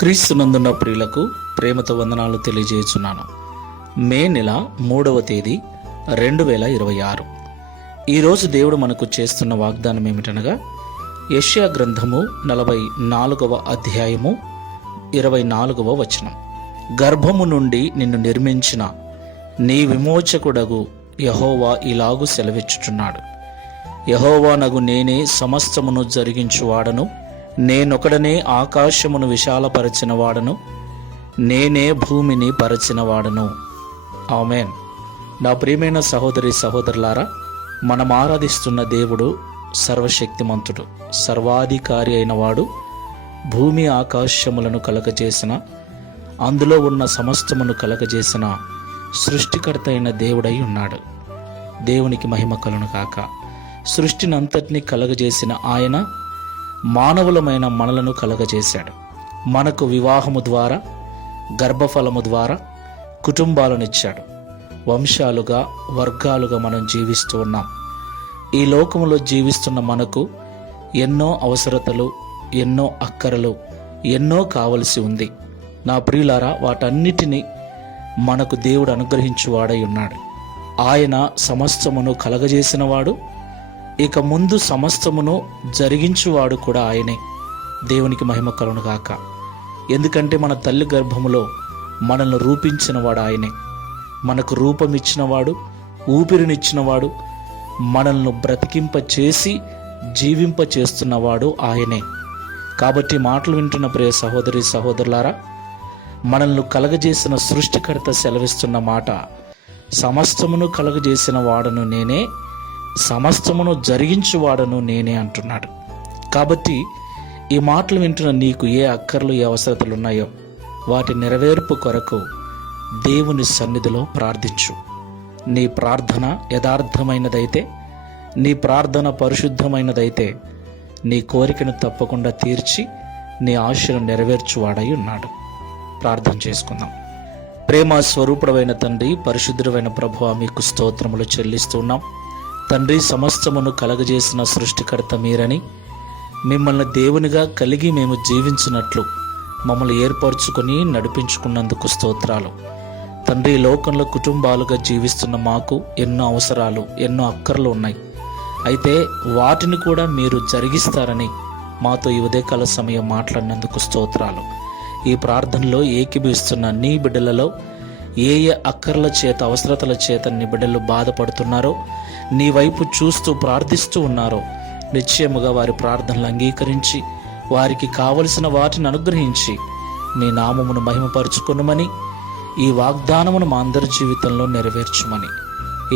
క్రీస్తునందున్న ప్రియులకు ప్రేమతో వందనాలు తెలియజేస్తున్నాను. మే నెల 3వ తేదీ 2026. ఈరోజు దేవుడు మనకు చేస్తున్న వాగ్దానం ఏమిటనగా, యెషయా గ్రంథము 44వ అధ్యాయము 24వ వచనం. గర్భము నుండి నిన్ను నిర్మించిన నీ విమోచకుడగు యెహోవా ఇలాగు సెలవిచ్చుచున్నాడు. యెహోవానగు నేనే సమస్తమును జరిగించువాడను, నేనొకడనే ఆకాశమును విశాలపరచిన వాడను, నేనే భూమిని పరచిన వాడను. ఆమేన్. నా ప్రియమైన సహోదరి సహోదరులారా, మనం ఆరాధిస్తున్న దేవుడు సర్వశక్తిమంతుడు, సర్వాధికారి అయిన వాడు. భూమి ఆకాశములను కలగజేసిన, అందులో ఉన్న సమస్తమును కలగజేసిన సృష్టికర్త అయిన దేవుడై ఉన్నాడు. దేవునికి మహిమ కలుగును గాక. సృష్టినంతటినీ కలగజేసిన ఆయన మానవులమైన మనలను కలగజేశాడు. మనకు వివాహము ద్వారా, గర్భఫలము ద్వారా కుటుంబాలనిచ్చాడు. వంశాలుగా, వర్గాలుగా మనం జీవిస్తూ ఉన్నాం. ఈ లోకములో జీవిస్తున్న మనకు ఎన్నో అవసరతలు, ఎన్నో అక్కరలు, ఎన్నో కావలసి ఉంది. నా ప్రియులారా, వాటన్నిటినీ మనకు దేవుడు అనుగ్రహించువాడై ఉన్నాడు. ఆయన సమస్తమును కలగజేసినవాడు, ఇక ముందు సమస్తమును జరిగించువాడు కూడా ఆయనే. దేవునికి మహిమ కలుగును గాక. ఎందుకంటే మన తల్లి గర్భములో మనల్ని రూపించినవాడు ఆయనే. మనకు రూపమిచ్చినవాడు, ఊపిరినిచ్చినవాడు, మనల్ని బ్రతికింప చేసి జీవింప చేస్తున్నవాడు ఆయనే. కాబట్టి మాటలు వింటున్న ప్రియ సహోదరి సహోదరులారా, మనల్ని కలగజేసిన సృష్టికర్త సెలవిస్తున్న మాట, సమస్తమును కలగజేసిన వాడను నేనే, సమస్తమును జరిగించువాడను నేనే అంటున్నాడు. కాబట్టి ఈ మాటలు వింటున్న నీకు ఏ అక్కర్లు, ఏ అవసరతలు ఉన్నాయో వాటి నెరవేర్పు కొరకు దేవుని సన్నిధిలో ప్రార్థించు. నీ ప్రార్థన యథార్థమైనదైతే, నీ ప్రార్థన పరిశుద్ధమైనదైతే, నీ కోరికను తప్పకుండా తీర్చి నీ ఆశను నెరవేర్చువాడై ఉన్నాడు. ప్రార్థన చేసుకుందాం. ప్రేమ స్వరూపుడమైన తండ్రి, పరిశుద్ధుడైన ప్రభువా, మీకు స్తోత్రములు చెల్లిస్తున్నాం. తండ్రి, సమస్తమును కలగజేసిన సృష్టికర్త మీరని, మిమ్మల్ని దేవునిగా కలిగి మేము జీవించినట్లు మమ్మల్ని ఏర్పరచుకొని నడిపించుకున్నందుకు స్తోత్రాలు. తండ్రి, లోకంలో కుటుంబాలుగా జీవిస్తున్న మాకు ఎన్నో అవసరాలు, ఎన్నో అక్కర్లు ఉన్నాయి. అయితే వాటిని కూడా మీరు జరిగిస్తారని మాతో ఈ ఉదయకాల సమయం మాట్లాడినందుకు స్తోత్రాలు. ఈ ప్రార్థనలో ఏకీభవిస్తున్న నీ బిడ్డలలో ఏ ఏ అక్కర్ల చేత, అవసరతల చేత నీ బిడ్డలు బాధపడుతున్నారో, నీ వైపు చూస్తూ ప్రార్థిస్తూ ఉన్నారో, నిశ్చయముగా వారి ప్రార్థనలు అంగీకరించి వారికి కావలసిన వాటిని అనుగ్రహించి మీ నామమును మహిమపరుచుకొనుమని, ఈ వాగ్దానమును మా అందరి జీవితంలో నెరవేర్చుమని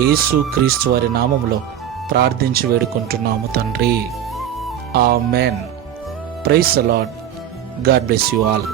యేసు క్రీస్తు వారి నామములో ప్రార్థించి వేడుకుంటున్నాము తండ్రి. Amen. Praise the Lord. God bless you all.